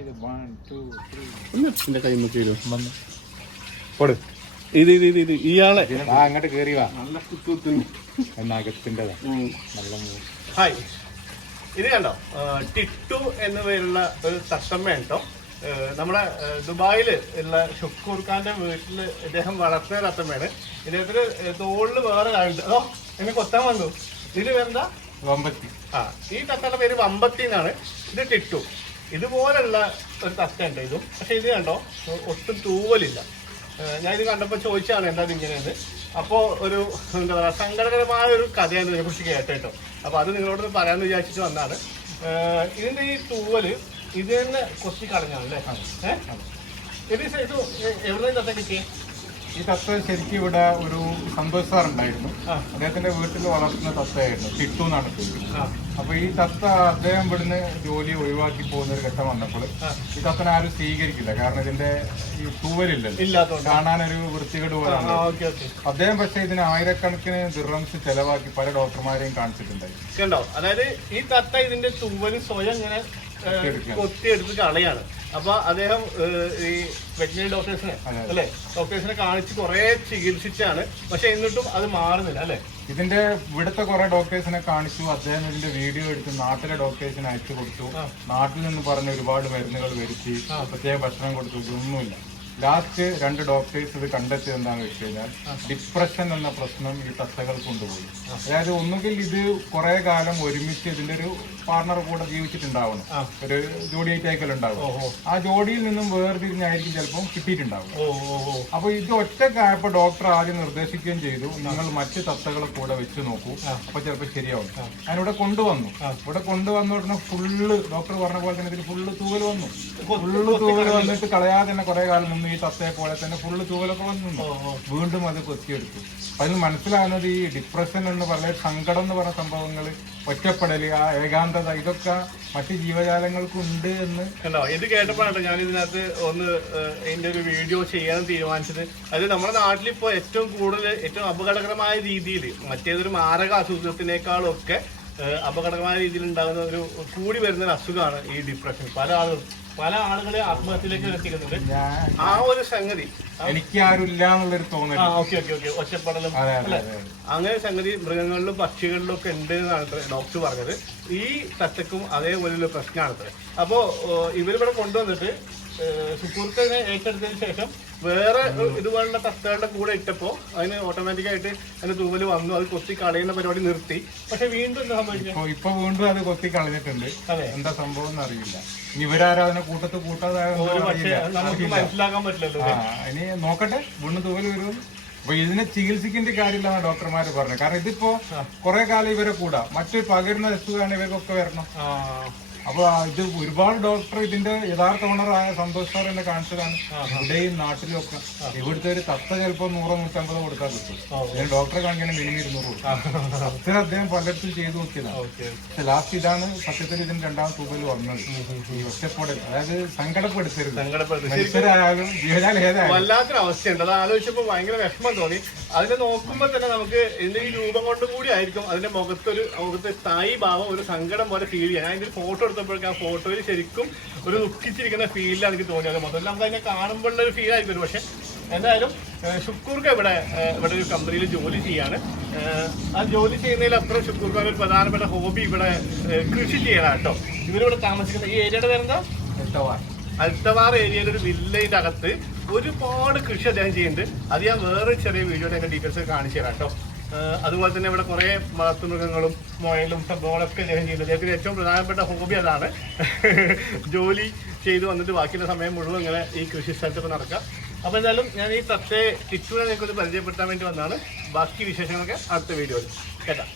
കൈ ഇത് ഇത് ഇത് ഇയാളെ അങ്ങോട്ട് കേറി വാ. നല്ല അകത്തിൻ്റെതാ നല്ല. ഹായ്, ഇത് കണ്ടോ ടിറ്റു എന്ന പേരുള്ള ഒരു തത്തമ്മ കേട്ടോ. നമ്മുടെ ദുബായിൽ ഉള്ള ഷുക്കൂർ ഖാന്റെ വീട്ടിൽ ഇദ്ദേഹം വളർത്തുന്ന തത്തമ്മയാണ്. ഇദ്ദേഹത്തിന് തോളിൽ വേറെ ആളുണ്ട്. അതോ എന്നെ കൊത്താൻ വന്നു. ഇതിന് പേരെന്താ? വമ്പത്തി. ഈ തത്തയുടെ പേര് വമ്പത്തി എന്നാണ്. ഇത് ടിറ്റു. ഇതുപോലുള്ള ഒരു തത്തയുണ്ട് ഇതും. പക്ഷെ ഇത് കണ്ടോ ഒട്ടും തൂവലില്ല. ഞാൻ ഇത് കണ്ടപ്പോൾ ചോദിച്ചാണ് എന്താ ഇങ്ങനെയെന്ന്. അപ്പോൾ ഒരു എന്താ പറയുക സങ്കടകരമായ ഒരു കഥയാണ് ഇതിനെക്കുറിച്ച് കേട്ടോ. അപ്പോൾ അത് നിങ്ങളോട് പറയാമെന്ന് വിചാരിച്ചിട്ട് വന്നാണ്. ഇതിൻ്റെ ഈ തൂവല് ഇത് തന്നെ കൊത്തി കളഞ്ഞാണ് അല്ലേ? ഇത് എവിടെ തത്ത കിട്ടിയേ? ഈ തത്ത ശരിക്കും ഇവിടെ ഒരു സന്തോഷ് സാർ ഉണ്ടായിരുന്നു. അദ്ദേഹത്തിന്റെ വീട്ടിൽ വളർത്തുന്ന തത്തയായിരുന്നു. ടിറ്റു എന്നാണ് പേര്. അപ്പൊ ഈ തത്ത അദ്ദേഹം ഇവിടുന്ന് ജോലി ഒഴിവാക്കി പോകുന്ന ഒരു ഘട്ടം വന്നപ്പോൾ ഈ തത്തനെ ആരും സ്വീകരിക്കില്ല. കാരണം ഇതിന്റെ ഈ തൂവലില്ലല്ലോ, കാണാനൊരു വൃത്തികേട് പോലാണ്. അദ്ദേഹം പക്ഷെ ഇതിന് ആയിരക്കണക്കിന് ദിർഹംസ് ചെലവാക്കി പല ഡോക്ടർമാരെയും കാണിച്ചിട്ടുണ്ടായിരുന്നു. അതായത് ഈ തത്ത ഇതിന്റെ തൂവല് സ്വയം ഇങ്ങനെ കൊത്തിയെടുത്ത് കളയാണ്. അപ്പൊ അദ്ദേഹം ഈ വെറ്റിനറി ഡോക്ടേഴ്സിനെ അല്ലെ ഡോക്ടേഴ്സിനെ കാണിച്ച് കുറെ ചികിത്സിച്ചാണ്. പക്ഷെ എന്നിട്ടും അത് മാറുന്നില്ല അല്ലെ? ഇതിന്റെ ഇവിടുത്തെ കുറെ ഡോക്ടേഴ്സിനെ കാണിച്ചു. അദ്ദേഹം ഇതിന്റെ വീഡിയോ എടുത്ത് നാട്ടിലെ ഡോക്ടേഴ്സിനെ അയച്ചു കൊടുത്തു. നാട്ടിൽ നിന്ന് പറഞ്ഞ ഒരുപാട് മരുന്നുകൾ വരുത്തി, പ്രത്യേക ഭക്ഷണം കൊടുത്തു. ഇതൊന്നുമില്ല. ലാസ്റ്റ് 2 ഡോക്ടേഴ്സ് ഇത് കണ്ടെത്തിയത് എന്താണെന്ന് വെച്ച് കഴിഞ്ഞാൽ ഡിപ്രഷൻ എന്ന പ്രശ്നം ഈ തത്തകൾ കൊണ്ടുപോയി. അതായത് ഒന്നുകിൽ ഇത് കുറെ കാലം ഒരുമിച്ച് ഇതിന്റെ ഒരു പാർട്ണർ കൂടെ ജീവിച്ചിട്ടുണ്ടാവണം, ഒരു ജോഡി സൈക്കിൾ ഉണ്ടാവും. ആ ജോഡിയിൽ നിന്നും വേർതിരിഞ്ഞായിരിക്കും ചിലപ്പോൾ കിട്ടിയിട്ടുണ്ടാവും. അപ്പൊ ഇത് ഒറ്റക്കായപ്പോ ഡോക്ടർ ആദ്യം നിർദ്ദേശിക്കുകയും ചെയ്തു, നിങ്ങൾ മറ്റ് തത്തകളെ കൂടെ വെച്ച് നോക്കൂ, അപ്പൊ ചിലപ്പോൾ ശരിയാവും. ഞാനിവിടെ കൊണ്ടുവന്നു. ഇവിടെ കൊണ്ടുവന്ന ഉടനെ ഫുള്ള് ഡോക്ടർ പറഞ്ഞ പോലെ തന്നെ ഇതിൽ ഫുള്ള് തൂവൽ വന്നു. ഫുള്ള് തൂവൽ വന്നിട്ട് കളയാതെ തന്നെ കുറെ കാലം നിന്ന് ഈ തത്തയെ പോലെ തന്നെ ഫുള്ള് തൂവലൊക്കെ വന്നു. വീണ്ടും അത് കൊത്തിയെടുത്തു. അതിന് മനസ്സിലാകുന്നത് ഈ ഡിപ്രഷൻ എന്ന് പറഞ്ഞ സങ്കടം എന്ന് പറഞ്ഞ സംഭവങ്ങൾ, ഒറ്റപ്പെടല്, ആ ഏകാന്തത, ഇതൊക്കെ മറ്റ് ജീവജാലങ്ങൾക്കുണ്ട് എന്ന് കണ്ടോ. ഇത് കേട്ടപ്പോഴാണ് ഞാൻ ഇതിനകത്ത് ഇതിന്റെ ഒരു വീഡിയോ ചെയ്യാൻ തീരുമാനിച്ചത്. അത് നമ്മുടെ നാട്ടിലിപ്പോ ഏറ്റവും കൂടുതൽ ഏറ്റവും അപകടകരമായ രീതിയിൽ മറ്റേതൊരു മാരക അസുഖത്തിനേക്കാളും ഒക്കെ അപകടകരമായ രീതിയിൽ ഉണ്ടാകുന്ന ഒരു കൂടി വരുന്ന ഒരു അസുഖമാണ് ഈ ഡിപ്രഷൻ. പല ആളുകളെ ആത്മഹത്യയിലേക്ക് എത്തിക്കുന്നുണ്ട്. ആ ഒരു സംഗതി എനിക്ക് ആരുമില്ല എന്നുള്ളൊരു തോന്നൽ, ഒറ്റപ്പെടലും അല്ലെ, അങ്ങനെ സംഗതി മൃഗങ്ങളിലും പക്ഷികളിലും ഒക്കെ ഉണ്ട് എന്നാണ് ഡോക്ടർ പറഞ്ഞത്. ഈ തത്തക്കും അതേപോലെയുള്ള പ്രശ്നമാണ്. അപ്പോ ഇവരിവിടെ കൊണ്ടുവന്നിട്ട് സുഹൃത്തിനെ ഏറ്റെടുത്തതിന് ശേഷം വേറെ ഇതുപോലുള്ള തത്തകളുടെ കൂടെ ഇട്ടപ്പോ അതിന് ഓട്ടോമാറ്റിക്കായിട്ട് അതിന് തൂവല് വന്നു. അത് കൊത്തി കളയുന്ന പരിപാടി നിർത്തി. പക്ഷെ വീണ്ടും എന്താ സംഭവിച്ചത്? ഇപ്പൊ വീണ്ടും അത് കൊത്തി കളഞ്ഞിട്ടുണ്ട്. എന്താ സംഭവം എന്ന് അറിയില്ല. ഇനി ഇവരാരും അതിനെ കൂട്ടാതെ മനസ്സിലാക്കാൻ പറ്റില്ലല്ലോ. ഇനി നോക്കട്ടെ, വീണ്ടും തൂവല് വരും. അപ്പൊ ഇതിനെ ചികിത്സിക്കേണ്ട കാര്യമില്ലെന്നാണ് ഡോക്ടർമാര് പറഞ്ഞത്. കാരണം ഇതിപ്പോ കുറെ കാലം ഇവരെ കൂടാ മറ്റു പകരുന്ന അസുഖമാണ് ഇവർക്കൊക്കെ വരണം. അപ്പൊ ഇത് ഒരുപാട് ഡോക്ടർ ഇതിന്റെ യഥാർത്ഥ ഓണറായ സന്തോഷ് സാർ എന്നെ കാണിച്ചതാണ്. ഇവിടെയും നാട്ടിലും ഒക്കെ ഇവിടുത്തെ ഒരു തത്ത ചിലപ്പോ 100-150 കൊടുക്കാൻ കിട്ടും. ഡോക്ടറെ കാണിക്കണം മിനിമം 200 കൊടുക്കും. അത്ര അദ്ദേഹം പലയിടത്തും ചെയ്തു നോക്കിയതാണ്. പക്ഷെ ലാസ്റ്റ് ഇതാണ് സത്യത്തിൽ ഇതിന് 2ാം തൂവൽ വന്നത്. ഈ ഒറ്റപ്പെടൽ, അതായത് സങ്കടപ്പെടുത്തരുത്. മനുഷ്യരായാലും ജീവജാലം ഏതായാലും വല്ലാത്തൊരു അവസ്ഥയുണ്ട്. അത് ആലോചിച്ചപ്പോ ഭയങ്കര വിഷമം തോന്നി. അതിനെ നോക്കുമ്പോൾ തന്നെ നമുക്ക് ഇതിന്റെ ഈ രൂപം കൊണ്ട് കൂടി ആയിരിക്കും അതിന്റെ മുഖത്തെ സ്ഥായി ഭാവം ഒരു സങ്കടം പോലെ ഫീൽ ചെയ്യാൻ. അതിന്റെ ഫോട്ടോ എടുത്തപ്പോഴേക്കും ആ ഫോട്ടോയിൽ ശരിക്കും ഒരു ദുഃഖിച്ചിരിക്കുന്ന ഫീലാണ് എനിക്ക് തോന്നിയത്. മൊത്തം നമുക്ക് അതിനെ കാണുമ്പോഴുള്ള ഒരു ഫീൽ ആയിരിക്കും. പക്ഷെ എന്തായാലും ഷുക്കൂർക്ക് ഇവിടെ ഒരു കമ്പനിയിൽ ജോലി ചെയ്യാണ്. ആ ജോലി ചെയ്യുന്നതിൽ അപ്പുറം ഷുക്കൂർക്ക് ഒരു പ്രധാനപ്പെട്ട ഹോബി ഇവിടെ കൃഷി ചെയ്യണം കേട്ടോ. ഇവരിവിടെ താമസിക്കുന്ന ഈ ഏരിയയുടെ പേരെന്താ? അൽത്തവാർ ഏരിയയിൽ ഒരു വില്ലേജിന്റെ അകത്ത് ഒരുപാട് കൃഷി അദ്ദേഹം ചെയ്യുന്നുണ്ട്. അത് ഞാൻ വേറെ ചെറിയ വീഡിയോയുടെ അതിന്റെ ഡീറ്റെയിൽസ് കാണിച്ചു തരാം കേട്ടോ. അതുപോലെ തന്നെ ഇവിടെ കുറെ വളർത്തുമൃഗങ്ങളും മുയലും സംഭവങ്ങളൊക്കെ അദ്ദേഹം ചെയ്യുന്നത്. അദ്ദേഹത്തിന് ഏറ്റവും പ്രധാനപ്പെട്ട ഹോബി അതാണ്. ജോലി ചെയ്ത് വന്നിട്ട് ബാക്കിയുള്ള സമയം മുഴുവൻ ഇങ്ങനെ ഈ കൃഷി സ്ഥലത്തൊക്കെ നടക്കാം. അപ്പോൾ എന്തായാലും ഞാൻ ഈ തത്തയെ ടിറ്റുവിനെ നിങ്ങൾക്കൊന്ന് പരിചയപ്പെടുത്താൻ വേണ്ടി വന്നതാണ്. ബാക്കി വിശേഷങ്ങളൊക്കെ അടുത്ത വീഡിയോയിൽ കേട്ടാ.